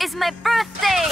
is my birthday!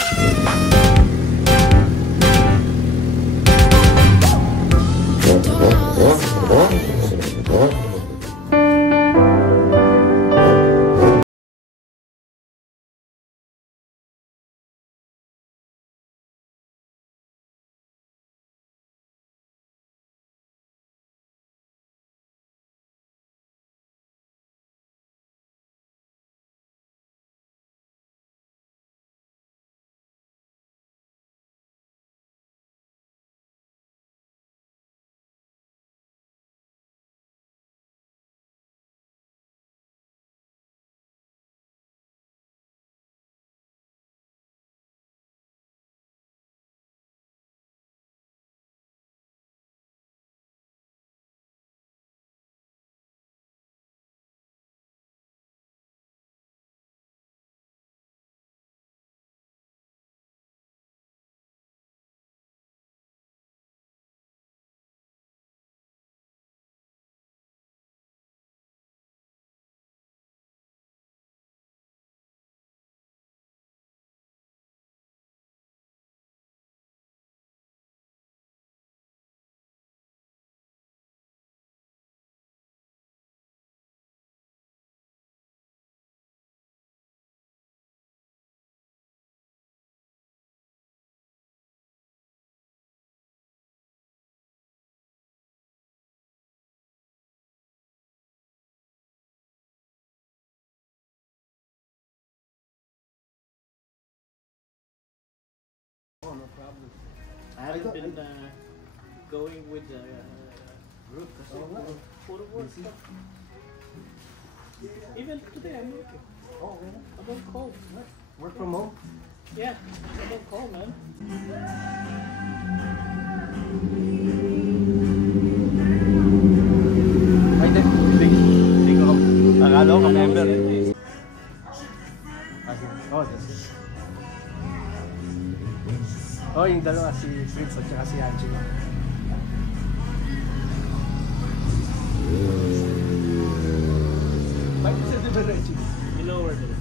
Oh, no problem. I haven't been going with the group kasi puro work stuff. Even today I'm working. Oh, really? I don't call. Work from home? Yeah, I don't call, man. Ay, hindi ko. Akala ko ka-member. Oh, that's it. Oh, yung dalawa, si Fritz at saka si Angelo. Bakit sa Diberechi? Lower din.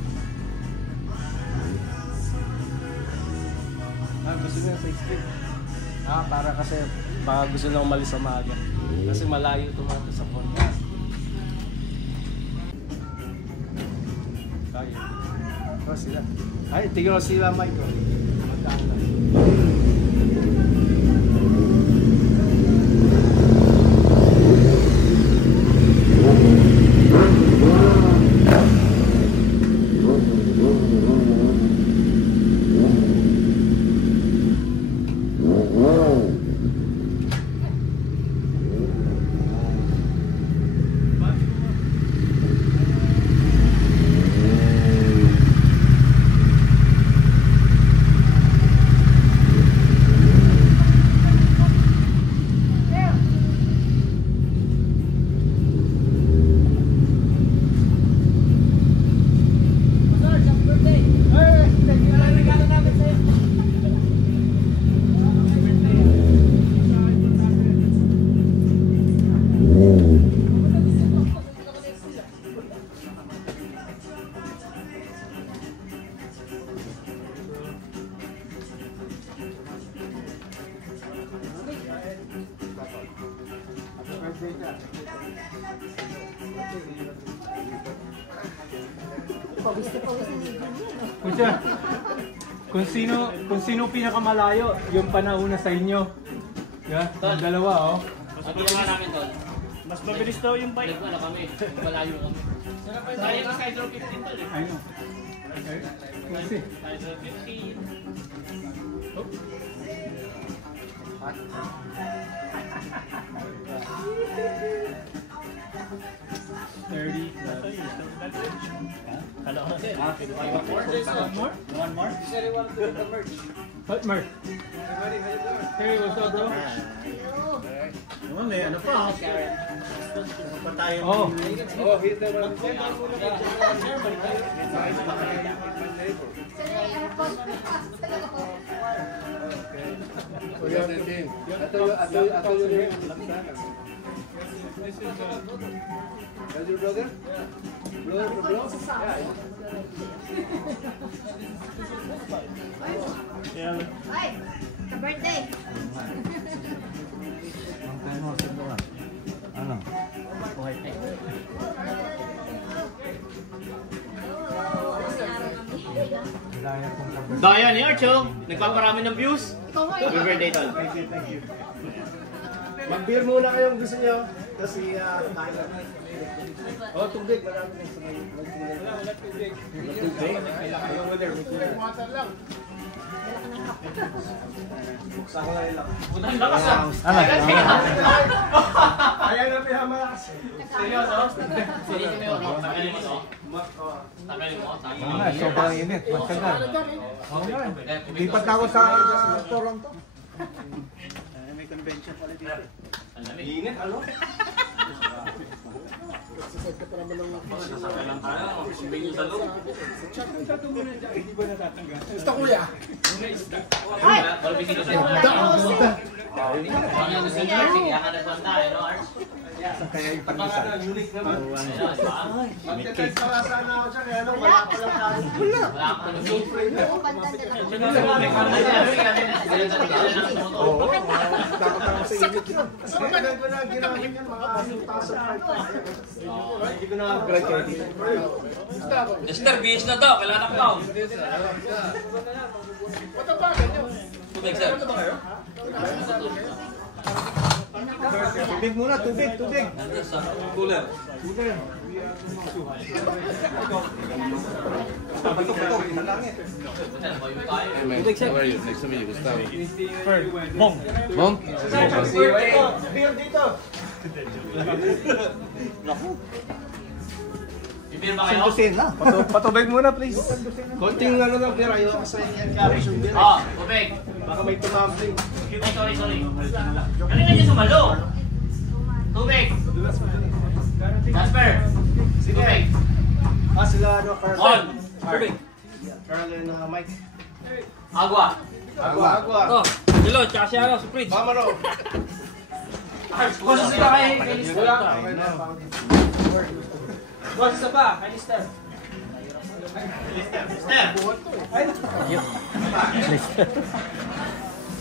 Gusto niya sa street. Para kasi baka gusto na umalis sa maaga. Kasi malayo tumato sa Ponte. Kaya. Oh, sila. Ay, tignan ko sila, Michael. Magkano. Kung sino pinakamalayo, yung panauna sa inyo. Yeah, yung dalawa, oh. Mas mabilis namin doon. Mas mabilis daw yung bike. Ano kami? Malayo kami. Kaya ka Hydro 15 doon eh. I know. Okay. Let's see. Hydro 15. Oh. 30. Hello. One more? One more? You said you wanted to do the merch. What merch? Everybody, how you doing? Hey, what's up, bro? Naman, may ano pa. Pa tayo. Oh. Oh, he's the one. Okay. So you have the team. I thought you were That's your brother? Brother from Bronx? Ay, ka-birthday. Ang time mo, sino ka? Ano? Daya kong kabirthday. Daya ni Archo, nagpaparami ng views. Ikaw mo, Happy birthday, tol. Thank you. Mag-beer muna kayong gusto nyo. Kasi tayo. Oh, tubig. Marami na sa may tubig. Wala tubig. Tubig? Yung weather, may tubig. Water lang. Buksan ko na lang. Ang lakas ah. Ano? Ayan na pinamalakas. Seryoso? Sinisin mo yun. Tagalin mo to. Tagalin mo. Oo nga, sobrang init. Matagal. Oo nga. Lipat na ako sa Toronto. May convention pala dito. Ang lamig. Init, ano? Sasakay lang tayo. Magsubing yung sa loob. Gusto kuya. Ay! Balbigin ko sa'yo. Ang gusto nyo, kaya ka nagpunta, no, Arch? Kaya yung pag-isa. Unique naman. Ayun, Magte-test pa nga sana ako siya. Kaya lang, wala pa lang tayo. wala ka nang Oo, pantan na lang. Oo, dapat ako sa init yun. Kasi matagal ko na ginamit yan, mga 2005 pa. Hindi ko na-graduate. Mister, bihis na to. Kailangan na pa. Tubig, sir. Tubig muna, tubig. Nandun sa cooler. Patok, malangit. Tubig, sir. How are you? Nice to meet you, Gustavo. Bong. Mom? Beer dito. Bibir ba kayo? Sintusin na. Patubig muna, please. Konting ano lang, pero ayaw kasi encourage yung beer. Oh, tubig. Baka may tumambling. Ay, sorry. Kanina niya sumalo. Tubig. Jasper. Tubig. Sila ano, On. Carl. Tubig. Carl and Mike. Agua. Agua. Oh, dilo, tsaka siya ano, sa fridge. Mama no. Boss, sila kay Lister. Wala. Okay na. Boss, isa pa, kay Lister. Lister.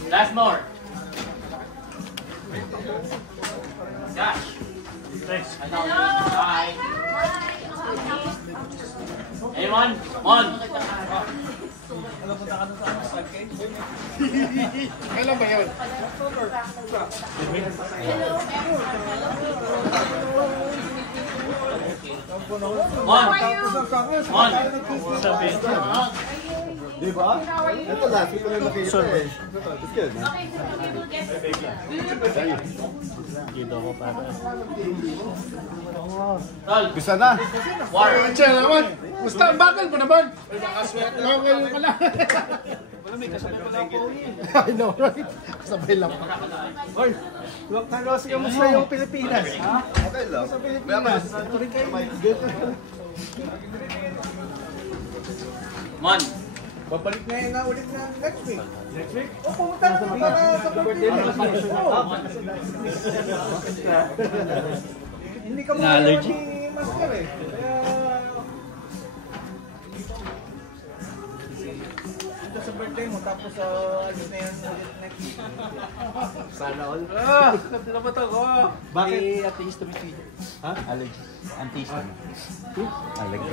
Last more. Gosh. Thanks. Bye. Anyone? One. Kailan ba yun? One. One. Di ba? Ito last week ko lang nakita eh. It's good, man. Tol. Bisa na. War. Chill naman. Basta ang bagal mo naman. Nakaswerte lang kayo pala. I know, right? Sabay lang. Oy, Doc Carlos, kamusta yung Pilipinas? Ha? Okay lang. Sa Pilipinas. Ito rin kayo. Good. One. Babalik na yun na ulit na next week. Next week? O, pumunta na naman para sa birthday mo. Hindi ka mga ni Master eh. Kaya... Ito sa birthday mo, tapos ayun na yan ulit next week. Sana all. Ano ba ito? Bakit? Atheist to be treated. Ha? Allergy. Antihism. Tanay ko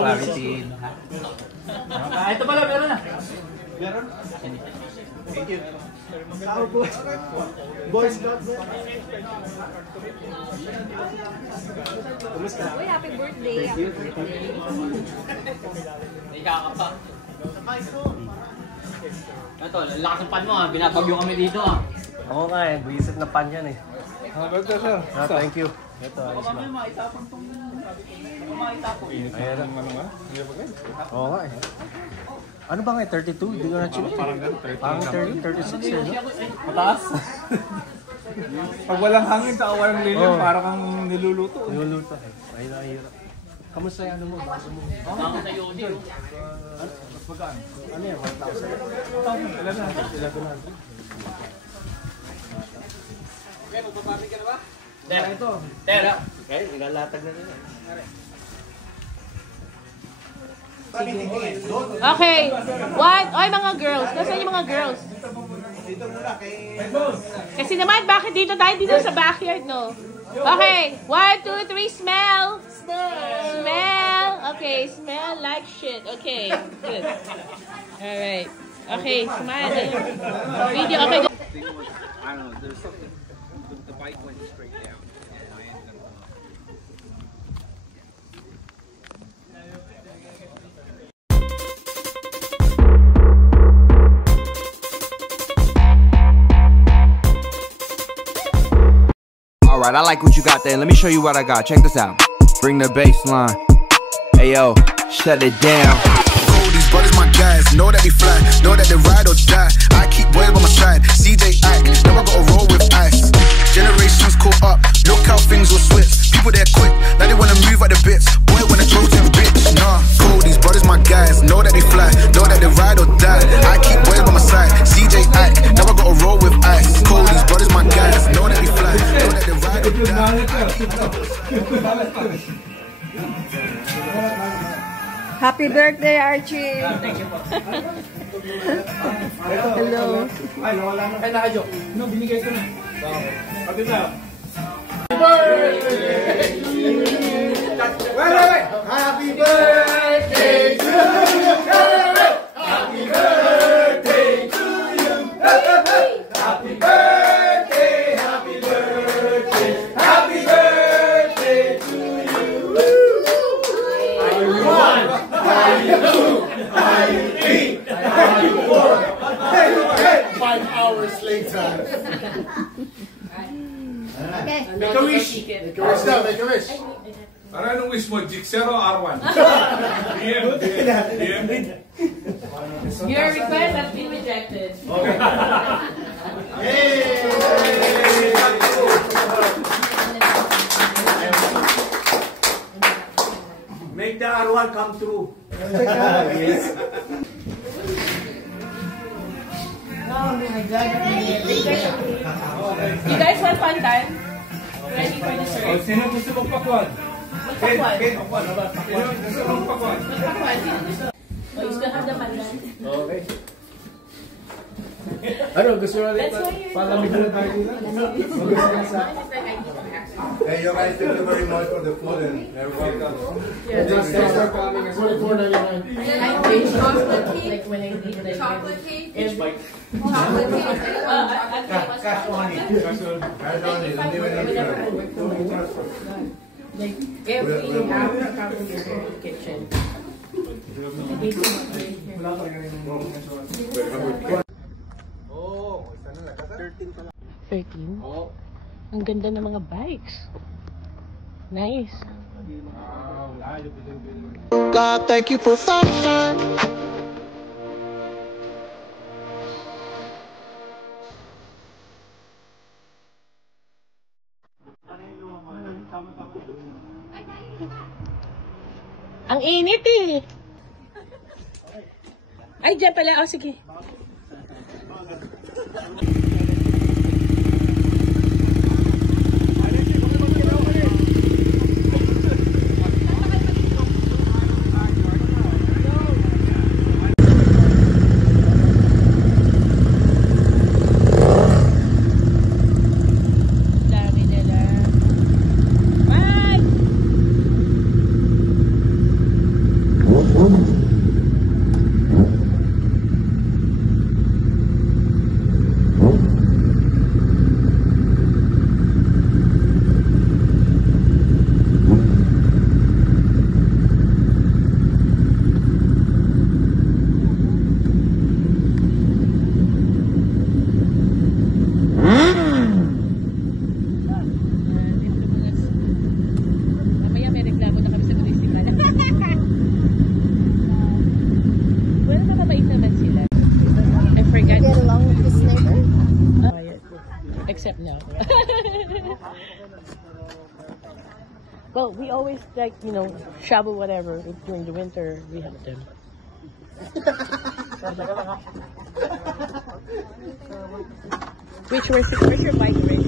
lang Clarity. Ito pala, meron na. Meron? Thank you. Tao po. Boy Scout mo. Kumusta? Uy, happy birthday. Ikaw ka pa. Ito, lalakas ng pan mo ha. Binabagyo kami dito ha. Oo nga eh. Buisit na pan yan eh. Birthday sir. Thank you. Ito, ayos na. Ayan na. Ano nga? Hindi ba kayo? Oo nga eh. Ano ba nga eh? 32? Hindi ko na-check. Parang ganun, 30 Parang 30, 36 eh. No? Mataas. Pag walang hangin sa walang lilim, Oo. parang kang niluluto. Niluluto eh. Ayun ang hirap. Kamusta yung ano mo? Baso mo? Ako sa Yodi. Magkaan? Ano yan? 1,000? Ilan na? 1100. Okay, magpapamig ka na ba? Ito. Okay, inalatag na nila. Okay. What? Oy, mga girls. Nasaan yung mga girls? Dito muna kay... Kasi naman, bakit dito tayo? Dito sa backyard, no? Okay. 1, 2, 3, smell. Smell. Okay, smell like shit. Okay, good. Alright. Okay, smile. Video, okay. I don't know, there's something, the bike went straight down. And I ended up Alright, I like what you got there. Let me show you what I got. Check this out. Bring the bass line. Hey yo, shut it down. These brothers my guys, know that they fly, know that they ride or die. I keep boys by my side, CJ Ike, now I gotta roll with ice. Generations caught up, look how things will switch. People they're quick, now they wanna move at the bits. Boy wanna throw them bitch, nah. Cool, these brothers my guys, know that they fly, know that they ride or die. I keep boys by my side, CJ Ike, now I gotta roll with ice. Cool, these brothers my guys, know that they fly, know that they ride or die. Happy birthday, Archie! Thank you po. Hello. Ay, nawala na. Ay, naka-joke. No, binigay ko na. Happy birthday! Wait! Happy birthday to you! Happy birthday to you! Happy birthday, happy birthday, happy birthday to you! Are you one? Are you two? Are you three? Are you four? 5 hours later. Okay. Make a wish. Make a wish daw, make a wish. Ano anong wish mo? Jixero or R1? DM. Your request has been rejected. Make the R1 come true. You guys want fun time? Ready for the service? Sino gusto magpakwan? Magpakwan. Sino gusto magpakwan? Magpakwan. Sino gusto? Oh, you still have the pandan. Okay. Ano, gusto mo rin? Palamig na tayo nila? Magusto ka sa... Hey, you guys, thank you very much for the food and everything. Just thanks for coming. It's only $4.99. Chocolate cake. Like when I leave, like Chocolate cake. H-bike. Chocolate cake. Cash money. Cash money. Don't even need like every half probably in the kitchen. Oh, isa na lang. 13 pa lang. 13? Ang ganda ng mga bikes. Nice. God, thank you for sunshine. Ang init eh. Ay, dyan pala. Oh, sige. Dami nila. Bye! Mamaya may reklamo na kami sa turistika. Well, mababait naman sila. I forgot. Get along with this neighbor? Except now. Well, we always like, you know, travel whatever during the winter. We have them. Where's your bike, Rich?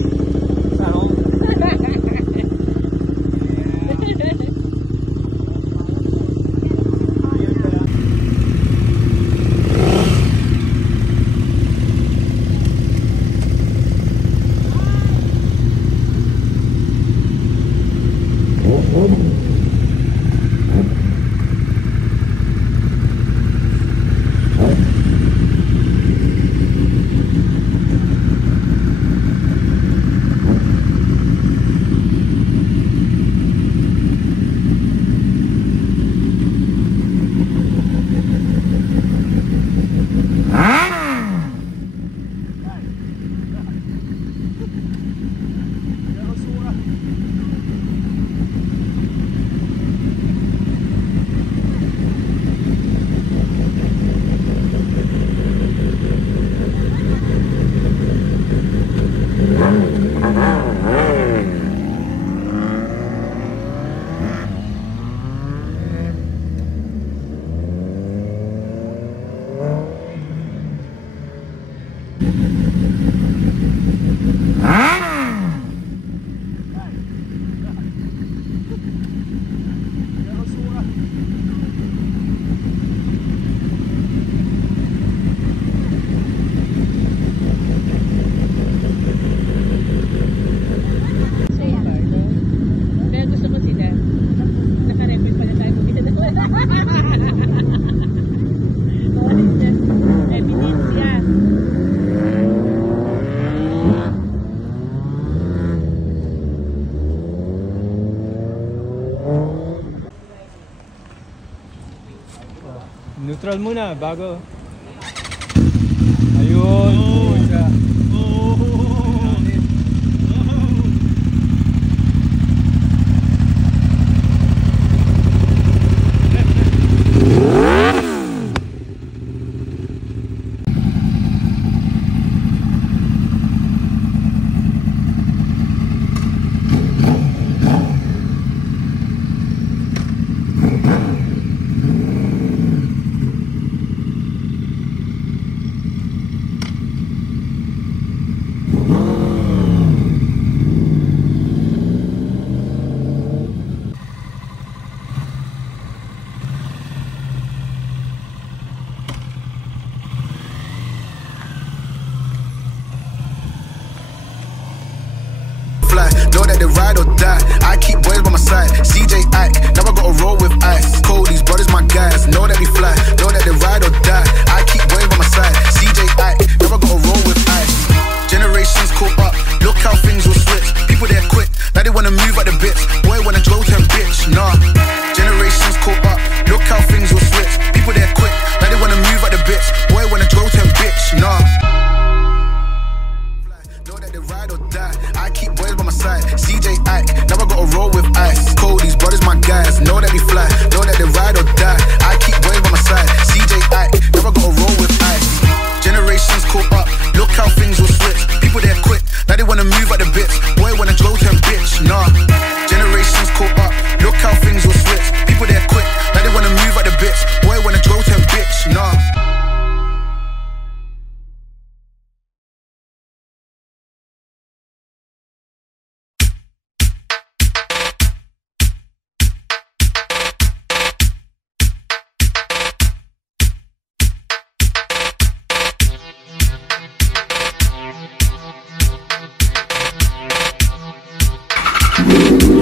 Neutral muna bago. Ayun. Know that they ride or die. I keep boys by my side. CJ Ack, never gotta roll with ice. Cody's brothers, my guys. Know that we fly. Know that they ride or die. I keep boys by my side. CJ Ack, never gotta roll with ice. Generations caught up. Look how things will switch. People there quick. Now they wanna move at the bits. Boy wanna drill to bitch. Nah. Generations caught up. Look how things will switch. People there quick. Now they wanna move at the bits. Boy wanna drill to bitch. Nah. Ride or die. I keep boys by my side. CJ Ack, never gotta roll with ice. Cody's brothers, my guys. Know that we fly. Know that they ride or die. I keep boys by my side. CJ Ack, never gotta roll with ice. Generations caught up. Look how things will switch. People there quick. Now they wanna move at the bits. Boy wanna drill to bitch. Nah. Generations caught up. Look how things will switch. People there quick. Now they wanna move at the bits. Boy wanna drill to bitch. Nah. We'll be right back.